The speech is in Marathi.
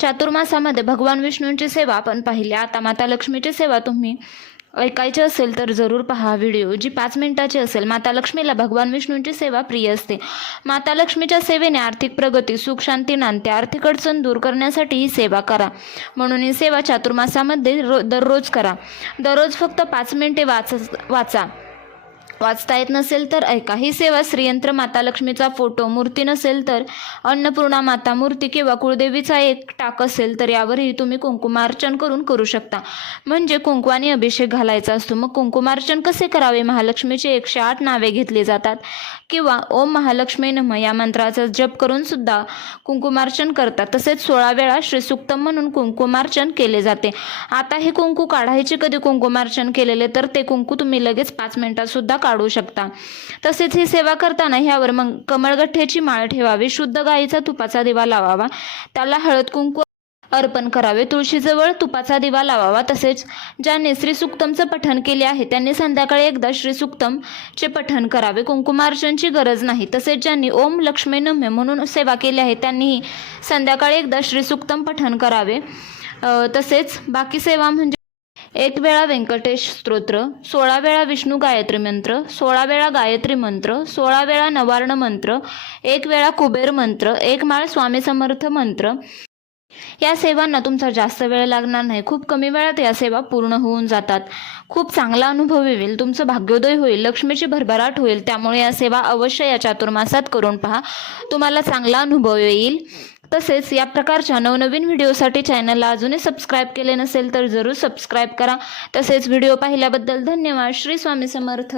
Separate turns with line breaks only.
चातुर्मासामध्ये भगवान विष्णूंची सेवा आपण पाहिली. आता माता लक्ष्मीची सेवा तुम्ही ऐकायची असेल तर जरूर पहा व्हिडिओ. जी पाच मिनिटाची असेल माता लक्ष्मीला भगवान विष्णूंची सेवा प्रिय असते. माता लक्ष्मीच्या सेवेने आर्थिक प्रगती सुख शांती नांदते. आर्थिक अडचण दूर करण्यासाठी ही सेवा करा. म्हणून ही सेवा चातुर्मासामध्ये रो दररोज करा. दररोज फक्त पाच मिनिटे वाच वाचा. वाचता येत नसेल तर ऐका ही सेवा. श्रीयंत्र माता लक्ष्मीचा फोटो. मूर्ती नसेल तर अन्नपूर्णा माता मूर्ती किंवा कुळदेवीचा एक टाक असेल तर यावरही तुम्ही कुंकुमार्चन करून करू शकता. म्हणजे कुंकवाने अभिषेक घालायचा असतो. मग कुंकुमार्चन कसे करावे? महालक्ष्मीचे एकशे आठ नावे घेतली जातात. किंवा ओम महालक्ष्मी नम या मंत्राचा जप करून सुद्धा कुंकुमार्चन करतात. तसेच सोळा वेळा श्रीसुक्तम म्हणून कुंकुमार्चन केले जाते. आता हे कुंकू काढायचे कधी कुंकुमार्चन केलेले? तर ते कुंकू तुम्ही लगेच पाच मिनिटात सुद्धा काढू शकता. तसेच ही सेवा करताना ह्यावर मग कमळगठ्ठ्याची माळ ठेवावी शुद्ध गाईचा तुपाचा दिवा लावावा त्याला हळद कुंकू अर्पण करावे तुळशीजवळ तुपाचा दिवा लावावा. तसेच ज्यांनी श्रीसुक्तमचं पठण केले आहे त्यांनी संध्याकाळी एकदा श्रीसुक्तमचे पठण करावे. कुंकुमार्चनची गरज नाही. तसेच ज्यांनी ओम लक्ष्मी नम्य म्हणून सेवा केली आहे त्यांनीही संध्याकाळी एकदा श्रीसुक्तम पठण करावे. तसेच बाकी सेवा म्हणजे एक वेळा व्यंकटेश स्तोत्र सोळा वेळा विष्णू गायत्री मंत्र सोळा वेळा गायत्री मंत्र सोळा वेळा नवार्ण मंत्र एक वेळा कुबेर मंत्र एक माळ स्वामी समर्थ मंत्र. या सेवांना तुमचा जास्त वेळ लागणार नाही. खूप कमी वेळात या सेवा पूर्ण होऊन जातात. खूप चांगला अनुभव येईल. तुमचं भाग्योदय होईल. लक्ष्मीची भरभराट होईल. त्यामुळे या सेवा अवश्य या चातुर्मासात करून पहा. तुम्हाला चांगला अनुभव येईल. तसेच या प्रकारच्या नवनवीन व्हिडिओसाठी चॅनलला अजूनही सबस्क्राईब केले नसेल तर जरूर सबस्क्राईब करा. तसेच व्हिडिओ पाहिल्याबद्दल धन्यवाद. श्री स्वामी समर्थ.